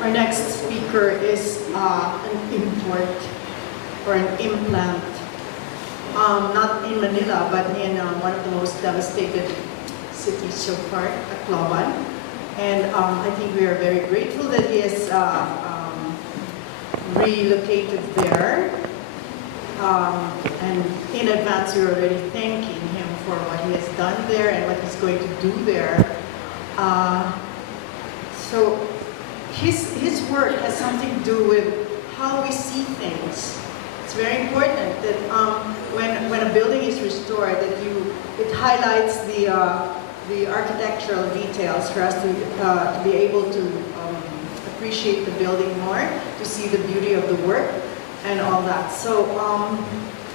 Our next speaker is an import or an implant, not in Manila, but in one of the most devastated cities so far, Tacloban. And I think we are very grateful that he is relocated there. And in advance, we're already thanking him for what he has done there and what he's going to do there. So his work has something to do with how we see things. It's very important that when a building is restored, that it highlights the architectural details for us to be able to appreciate the building more, to see the beauty of the work and all that. So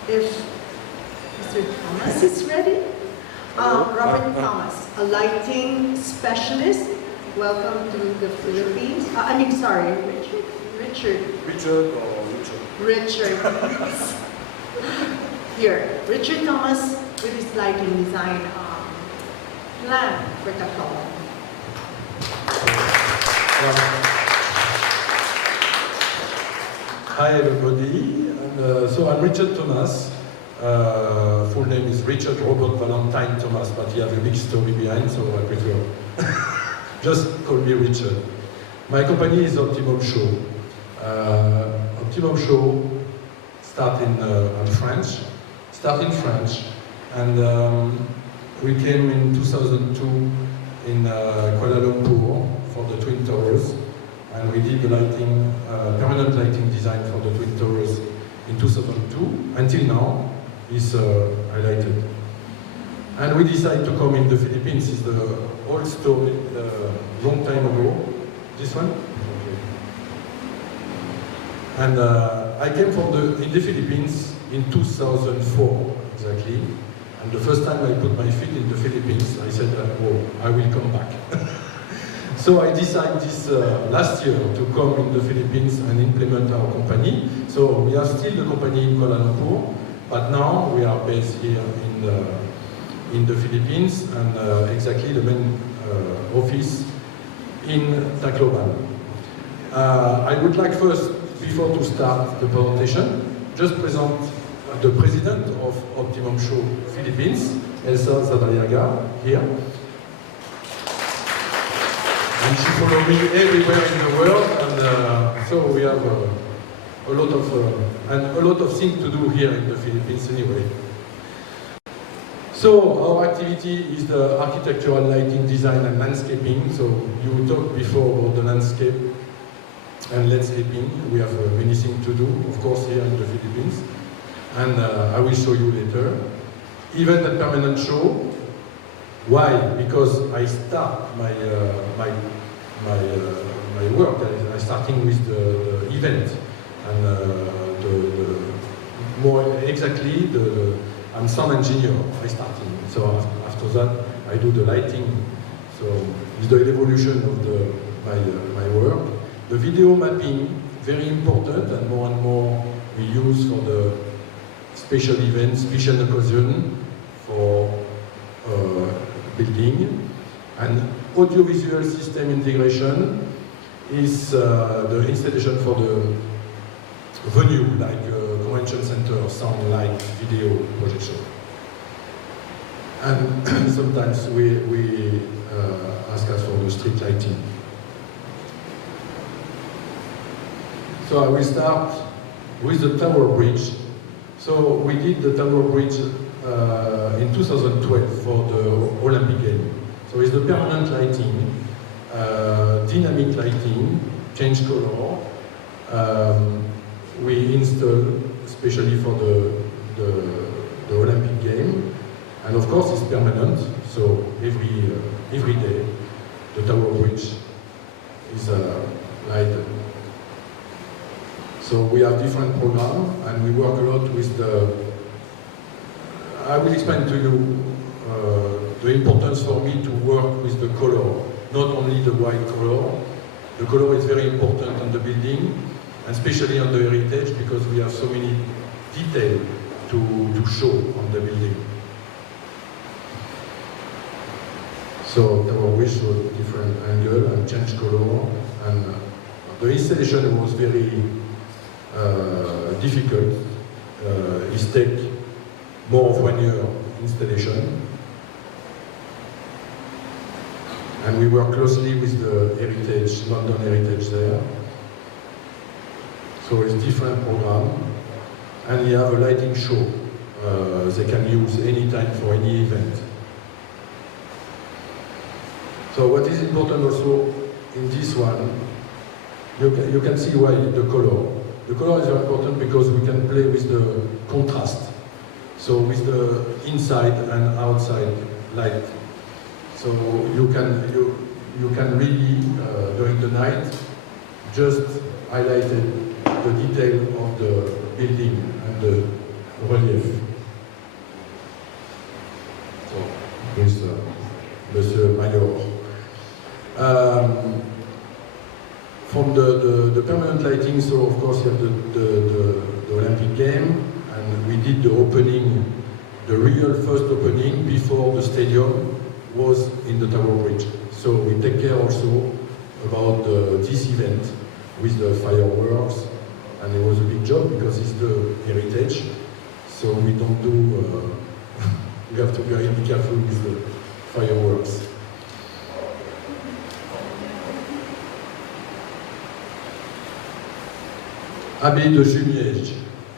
if Mr. Thomas is ready. Robert Thomas, a lighting specialist. Welcome to the Philippines. Richard. Richard. Here, Richard Thomas with his lighting design plan for Tacloban. Hi everybody, so I'm Richard Thomas. Full name is Richard Robert Valentine Thomas, but he has a big story behind, so I prefer just call me Richard. My company is Optimum Show. Optimum Show start in French, and we came in 2002 in Kuala Lumpur for the Twin Towers, and we did the lighting, permanent lighting design for the Twin Towers in 2002. Until now, is highlighted. And we decided to come in the Philippines. Is the old story, long time ago. This one? Okay. And I came in the Philippines in 2004, exactly. And the first time I put my feet in the Philippines, I said, oh, I will come back. So I decided this last year to come in the Philippines and implement our company. So we are still the company in Kuala Lumpur, but now we are based here in the Philippines, and exactly the main office in Tacloban. I would like first, before to start the presentation, just present the president of Optimum Show Philippines, Elsa Zadaliaga, here. And she follows me everywhere in the world, and so we have a lot of things to do here in the Philippines anyway. So our activity is the architectural lighting design and landscaping. So you talked before about the landscape and landscaping. We have many things to do, of course, here in the Philippines, and I will show you later. Event and permanent show. Why? Because I start my work. I starting with the event, and more exactly I'm sound engineer. I starting. So after that, I do the lighting. So it's the evolution of my work. The video mapping, very important, and more we use for the special events, special occasion for building. And audiovisual system integration is the installation for the venue, like convention center, sound, light, video, projection. And sometimes we ask us for the street lighting. So I will start with the Tower Bridge. So we did the Tower Bridge in 2012 for the Olympic game. So it's the permanent lighting, dynamic lighting, change color. We install especially for the Olympic game, and of course it's permanent. So every day the Tower Bridge is lighted. So we have different programs, and we work a lot with the. I will explain to you the importance for me to work with the color, not only the white color. The color is very important on the building, and especially on the heritage, because we have so many details to show on the building. So Tower Bridge shows different angle and change color, and The installation was very difficult. It takes more of 1 year installation. And we work closely with the heritage, London Heritage there. So it's different program. And we have a lighting show they can use anytime for any event. So what is important also in this one, you can see why the color. The color is very important because we can play with the contrast. So with the inside and outside light. So you can really, during the night, just highlight the detail of the building and the relief. So, with Monsieur Mayor. From the permanent lighting, so of course you have the Olympic game, and we did the opening, the real first opening before the stadium was in the Tower Bridge. So we take care also about this event with the fireworks, and it was a big job because it's the heritage. So we don't do, we have to be very careful with the fireworks. Abbaye de Jumièges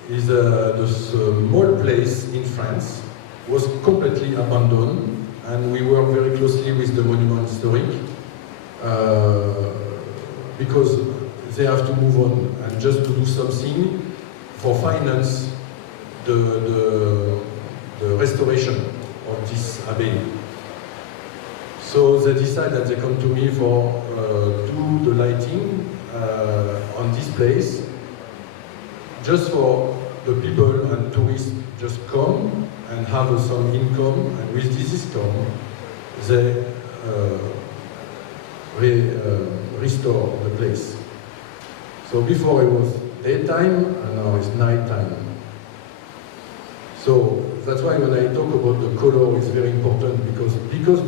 is the small place in France, was completely abandoned, and we work very closely with the monument historique because they have to move on and just to do something for finance the restoration of this abbey. So they decide that they come to me for do the lighting on this place, just for the people and tourists just come and have some income, and with this income they restore the place. So before it was daytime and now it's nighttime. So that's why when I talk about the color, it's very important because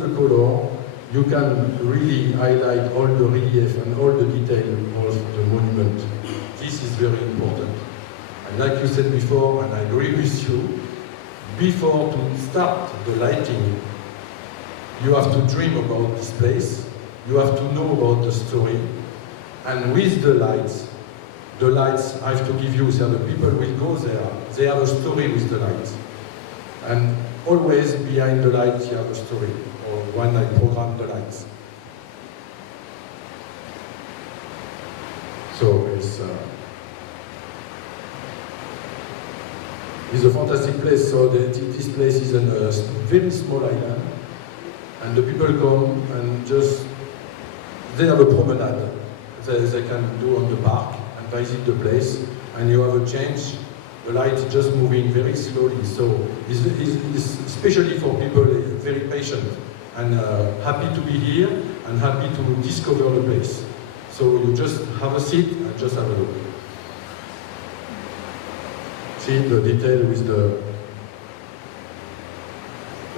the color, you can really highlight all the relief and all the detail of the monument. This is very important. And like you said before, and I agree with you, before to start the lighting, you have to dream about this place, you have to know about the story, and with the lights I have to give you, so the people will go there, they have a story with the lights. And always behind the lights you have a story, or when I program the lights. So it's a fantastic place. So this place is on a very small island, and the people come and just, they have a promenade they can do on the park and visit the place, and you have a change. The light is just moving very slowly, so it's especially for people very patient and happy to be here and happy to discover the place. So you just have a seat and just have a look. See the detail with the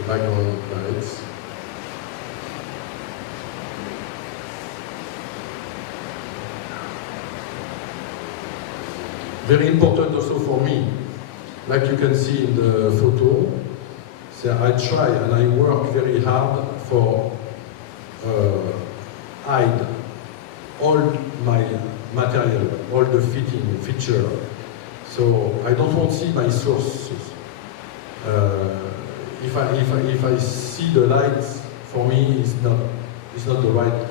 background lights. Very important also for me, like you can see in the photo, so I try and I work very hard for hide all my material, all the feature. So I don't want to see my sources. If I see the lights, for me it's not the right,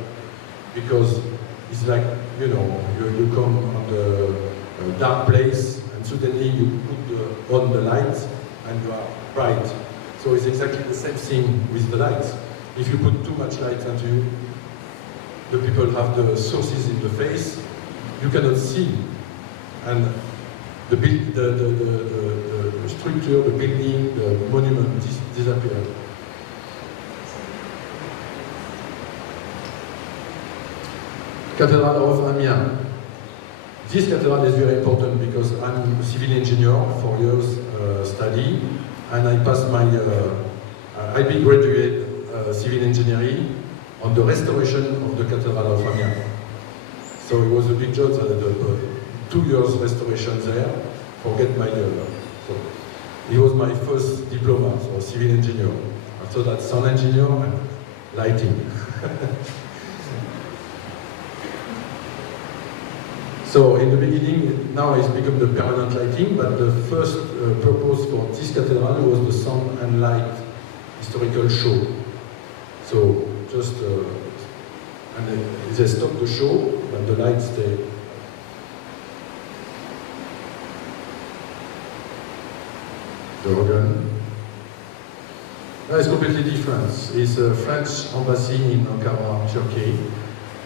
because it's like, you know, you come on the dark place and suddenly you put on the lights and you are bright. So it's exactly the same thing with the lights. If you put too much light onto you, the people have the sources in the face, you cannot see, and the structure, the building, the monument disappear. Cathedral of Amiens. This cathedral is very important because I'm a civil engineer, 4 years study, and I passed my IB graduate civil engineering on the restoration of the Cathedral of Amiens. So it was a big job, 2 years restoration there, forget my so it was my first diploma, so civil engineer. After that, sound engineer and lighting. So in the beginning, now it's become the permanent lighting, but the first purpose for this cathedral was the sound and light historical show. So just, and they stopped the show, but the lights stay. The organ. It's completely different. It's a French embassy in Ankara, Turkey.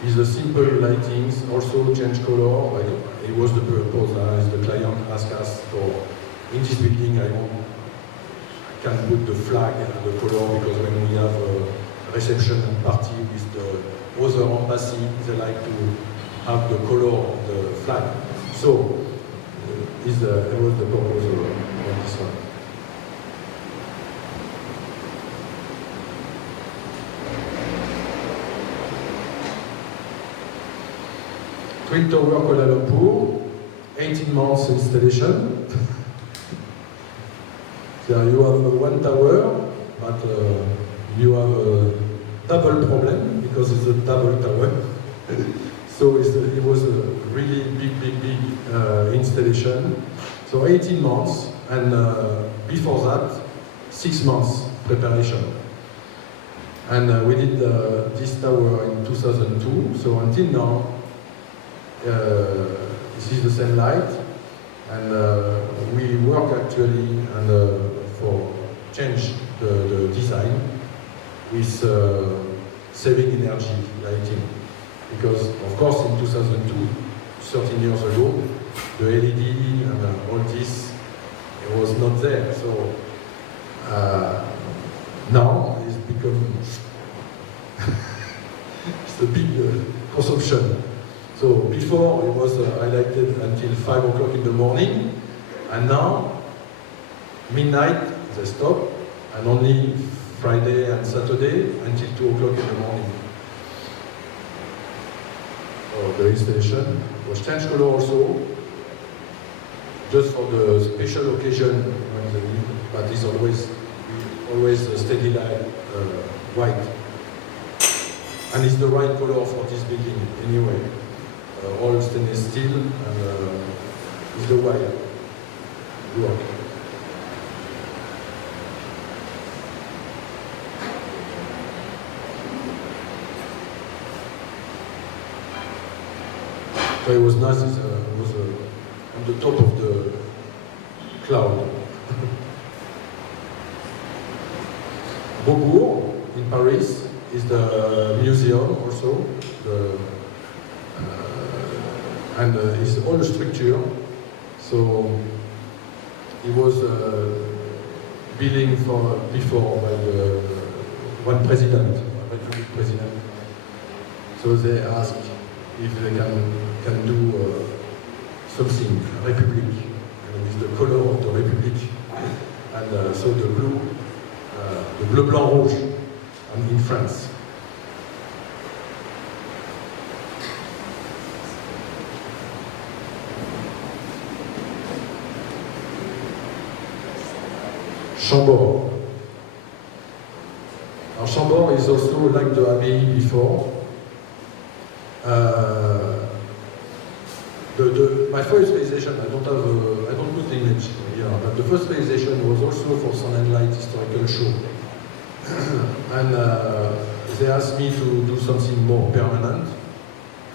It's a simple lightings, also change color. Like it was the purpose, as the client asked us for. In this building, I can put the flag and the color, because when we have a reception and party with the other embassy, they like to have the color of the flag. So it was the purpose of this one. Twin Tower Kuala Lumpur, 18 months installation. There you have one tower, but you have a double problem because it's a double tower. So it was a really big installation. So 18 months, and before that, 6 months preparation. And we did this tower in 2002, so until now, this is the same light, and we work actually for change the design with saving energy lighting, because of course in 2002, 13 years ago, the LED and all this, it was not there. So now it's become it's a big consumption. So before it was highlighted until 5 o'clock in the morning, and now midnight they stop, and only Friday and Saturday until 2 o'clock in the morning. So the installation was changed color also, just for the special occasion, but it's always a steady light, white. And it's the right color for this building anyway. All stainless steel, and is the white work. So it was nice, it was on the top of the cloud. Beaubourg in Paris is the museum also, and it's all structure. So it was building before by the one president, Republic president. So they asked if they can do something Republic, with the color of the Republic, and so the blue blanc rouge, in France. Chambord. Now, Chambord is also like the Abbey before. My first realization, I don't put the image here, but the first realization was also for Sound and Light historical show. And they asked me to do something more permanent,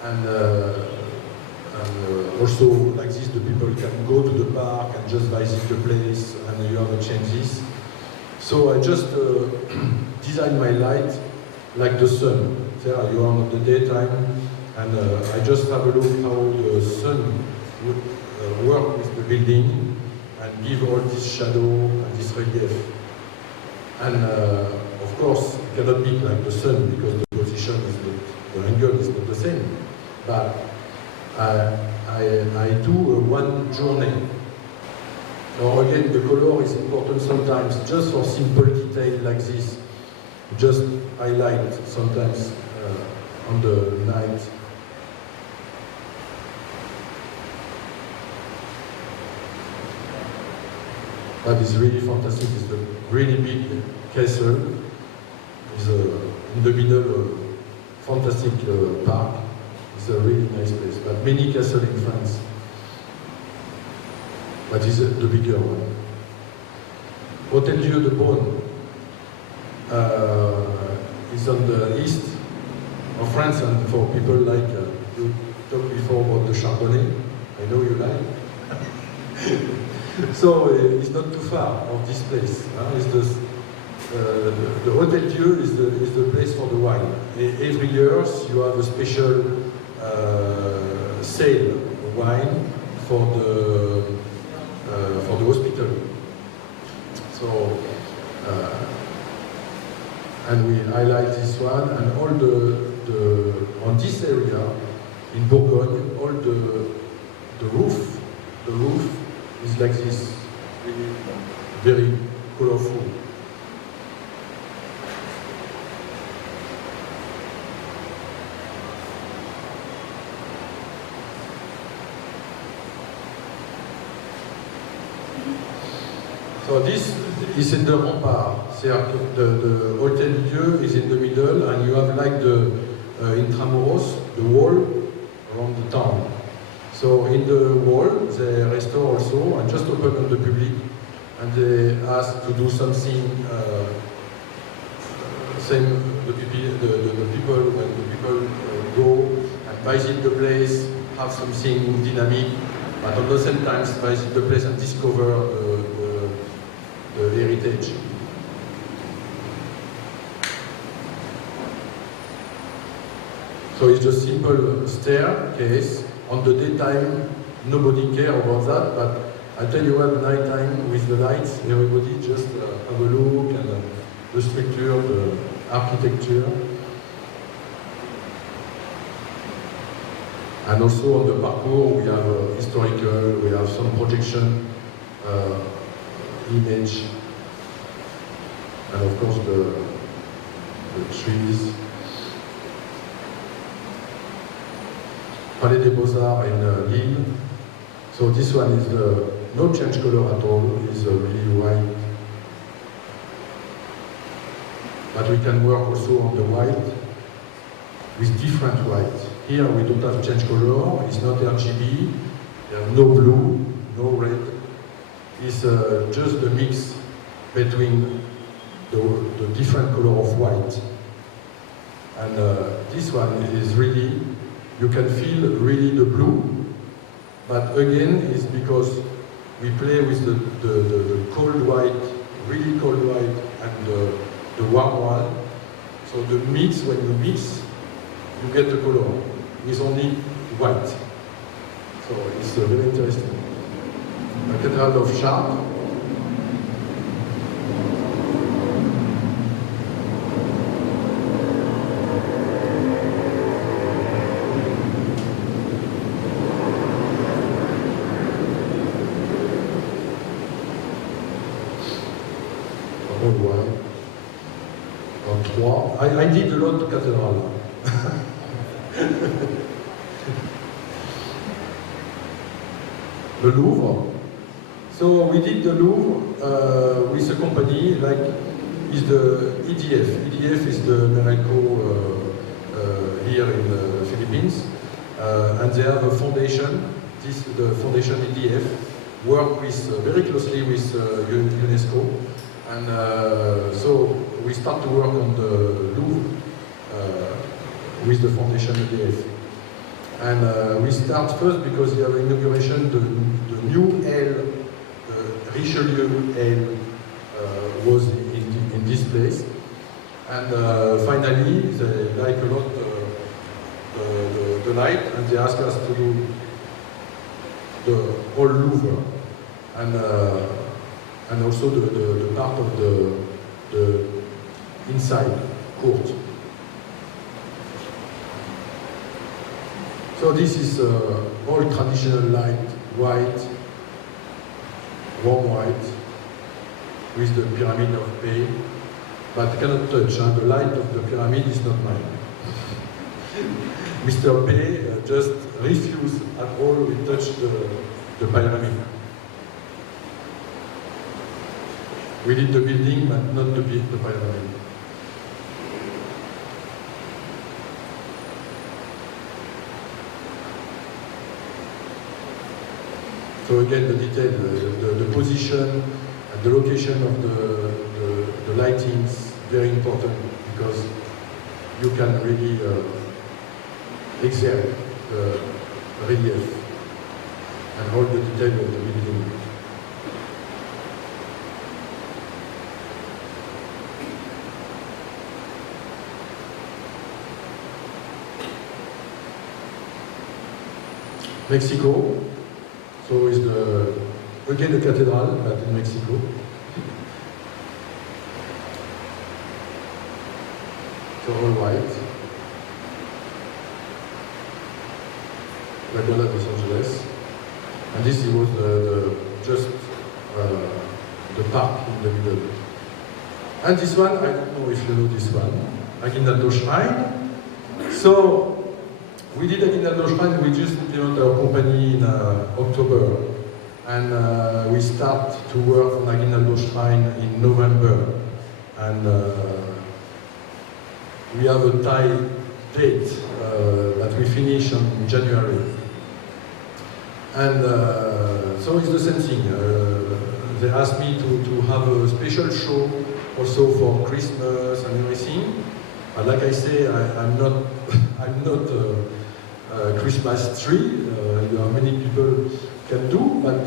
and also like this, the people can go to the park and just visit the place, and you have a changes. So I just designed my light like the sun. There you are in the daytime, and I just have a look how the sun would work with the building and give all this shadow and this relief. And of course, it cannot be like the sun because the position is not, the angle is not the same. But I do one journey. Now again, the color is important sometimes, just for simple detail like this. Just highlight sometimes on the night. but it's really fantastic. It's a really big castle. It's in the middle of a fantastic park. It's a really nice place. But many castles in France. But it's the bigger one. Hotel Dieu de Beaune is on the east of France, and for people like you talked before about the Chardonnay, I know you like. So it's not too far of this place. It's the Hotel Dieu is the place for the wine. Every year you have a special sale of wine for the hospital. So, and we highlight this one, and all on this area in Bourgogne, all the roof is like this, really very colorful. So this is in the rampart. The Hotel Dieu is in the middle, and you have like the intramuros, the wall around the town. So in the wall, they restore also and just open on the public, and they ask to do something. Same the people when the people go and visit the place, have something dynamic, but at the same time visit the place and discover the heritage. So it's just simple staircase. On the daytime, nobody cares about that, but I tell you what, night time with the lights, everybody just have a look and the structure, the architecture. And also on the parcours, we have historical, we have some projection, image, and of course the trees. Palais des Beaux-Arts in Lille. So this one is no change color at all, it's really white. But we can work also on the white with different white. Here we don't have change color, it's not RGB, no blue, no red. It's just the mix between the different color of white. And this one is really, you can feel really the blue, but again, it's because we play with the cold white, really cold white, and the warm one. So the mix, when you mix, you get the color with only white. So it's very interesting. Cathedral of Chartres. I did a lot of cathedral. The Louvre. So we did the Louvre with a company like is the EDF. EDF is the Meralco here in the Philippines, and they have a foundation. The foundation EDF work with very closely with UNESCO, and so we start to work on the Louvre with the foundation EDF. And we start first because we have inauguration, the new L, Richelieu L, was in this place. And finally, they like a lot the light, and they ask us to do the whole Louvre, and also the part of the inside court. So this is all traditional light, white, warm white, with the pyramid of Bay, but cannot touch. The light of the pyramid is not mine. Mr. Bay just refused at all to touch the pyramid. We did the building, but not the pyramid. So again, the detail, the position and the location of the lighting is very important because you can really exert the relief and all the detail of the building. Mexico, so is again the cathedral, but in Mexico. So all white. Laguna Los Angeles. And this was just the park in the middle. And this one, I don't know if you know this one, Aguinaldo Shrine. So we did Aguinaldo Shrine, we just implemented our company in October. And we start to work on Aguinaldo Shrine in November. And we have a tight date that we finish in January. And so it's the same thing. They asked me to have a special show also for Christmas and everything. But like I say, I'm not a Christmas tree. Many people can do, but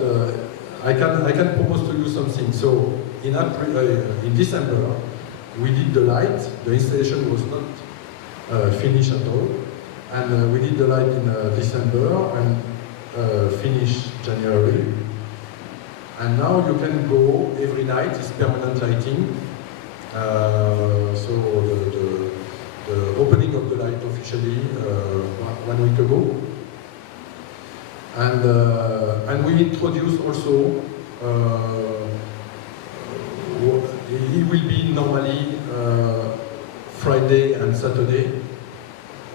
I can propose to do something. So in December, we did the light. The installation was not finished at all, and we did the light in December and finish January. And now you can go every night. It's permanent lighting. So the opening of the light officially 1 week ago. And we introduce also. It will be normally Friday and Saturday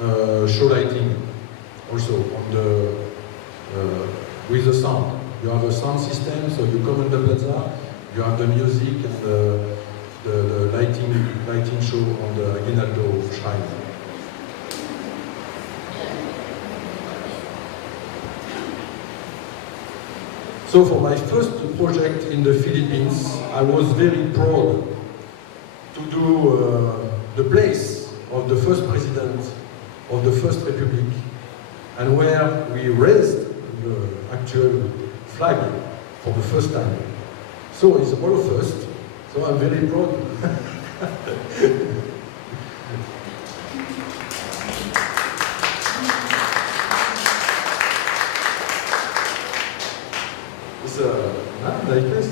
show lighting also on with the sound. You have a sound system, so you come on the plaza, you have the music and the lighting show on the Aguinaldo Shrine. So for my first project in the Philippines, I was very proud to do the place of the first president of the First Republic, and where we raised the actual flag for the first time. So it's all of us, so I'm very proud. It's like this.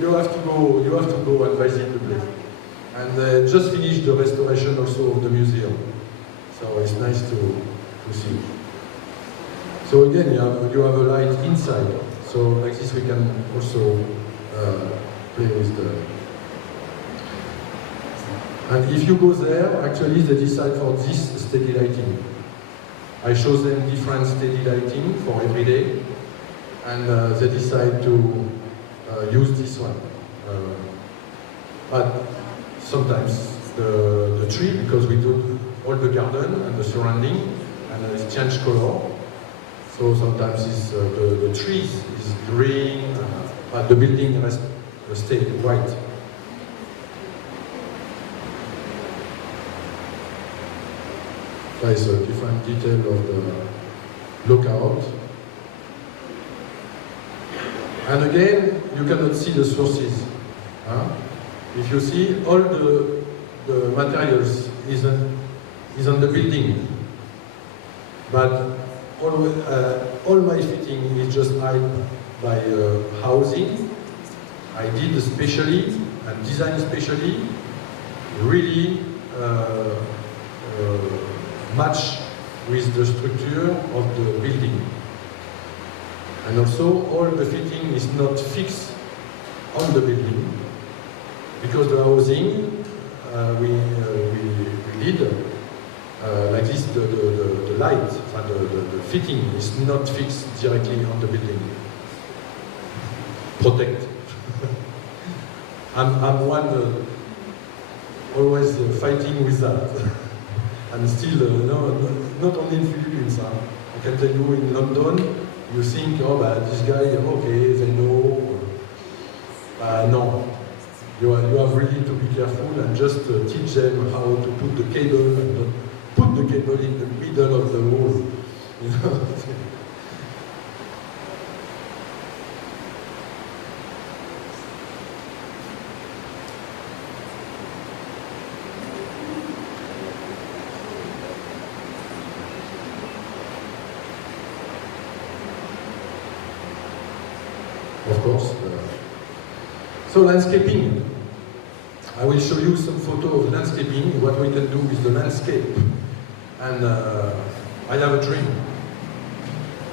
You have to go and visit the place. And just finished the restoration also of the museum. So it's nice to see. So again, you have a light inside. So like this we can also play with the... And if you go there, actually they decide for this steady lighting. I show them different steady lighting for every day. And they decide to use this one. But sometimes the tree, because we do all the garden and the surrounding, and it's changed color. So sometimes it's, the trees is green, but the building has stayed white. There is a different detail of the lookout. And again, you cannot see the sources. If you see, all the materials is on the building. But all my fitting is just made by housing. I did especially and designed especially really match with the structure of the building. And also all the fitting is not fixed on the building because the housing we did like this, the light, the fitting is not fixed directly on the building. Protect. I'm one always fighting with that. And still, no, not only in Philippines. I can tell you in London, you think, oh, but this guy, okay, they know. No. You have really to be careful and just teach them how to put the cable and not put the cable in the middle of the wall. You know? Of course. So landscaping. I will show you some photo of landscaping, what we can do with the landscape. And I have a dream.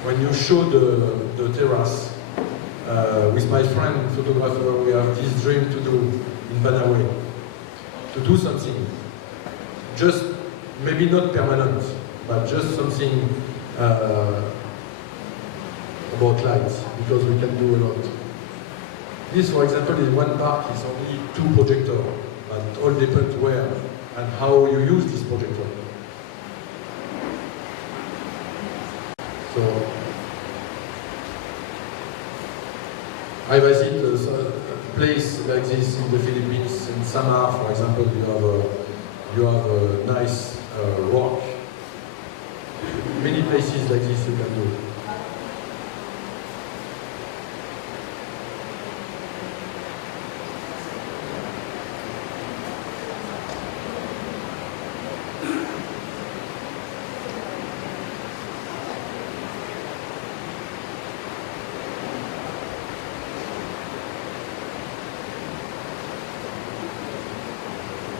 When you show the terrace, with my friend photographer, we have this dream to do in Banaway. To do something. Just, maybe not permanent, but just something about lights, because we can do a lot. This, for example, in one park is only 2 projectors, but it all depends where and how you use this projector. So, I visit a place like this in the Philippines, in Samar, for example, you have a nice rock. Many places like this you can do.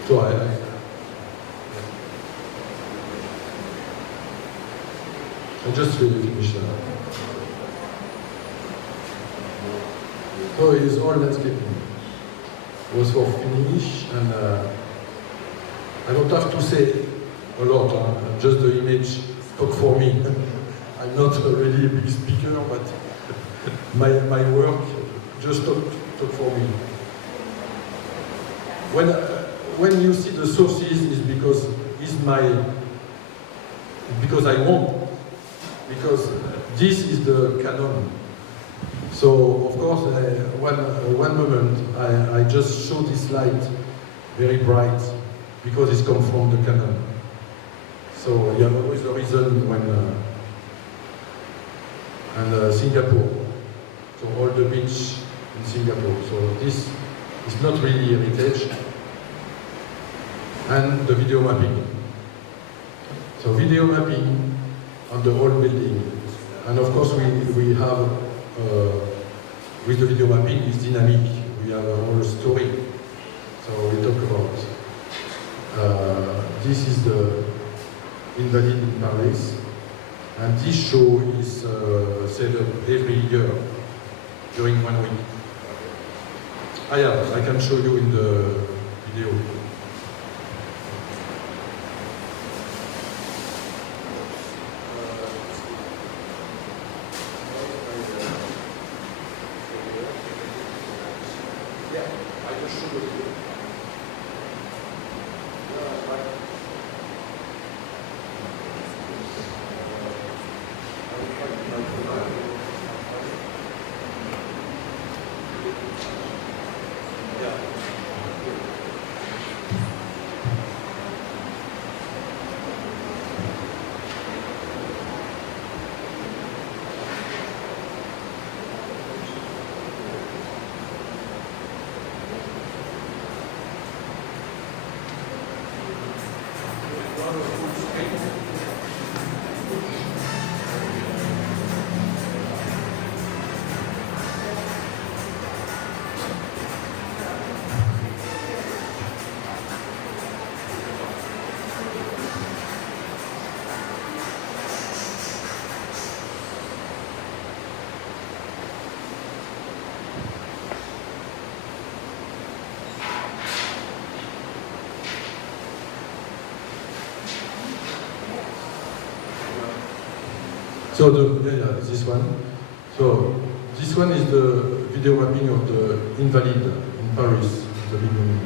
So I just really finished that. So it's all landscaping. It was for finish, and I don't have to say a lot, just the image talk for me. I'm not really a big speaker, but my work just talk for me. When you see the sources, is because I want, because this is the canon. So of course, one moment I just show this light very bright because it's come from the canon. So you have always a reason when and Singapore. So all the beach in Singapore. So this is not really heritage. And the video mapping. So video mapping on the whole building. And of course we have, with the video mapping, it's dynamic. We have a whole story. So we talk about, this is the Invalid in Paris. And this show is set up every year during 1 week. I can show you in the video. So this one. So this one is the video mapping of the Invalid in Paris. living room.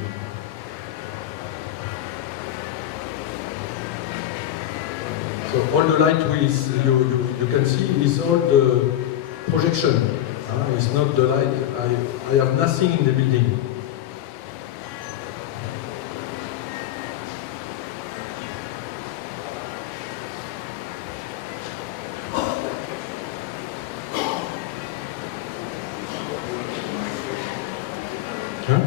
So all the light you can see is all the projection. It's not the light. I have nothing in the building. Huh?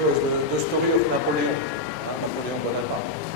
It was the story of Napoleon, Napoleon Bonaparte.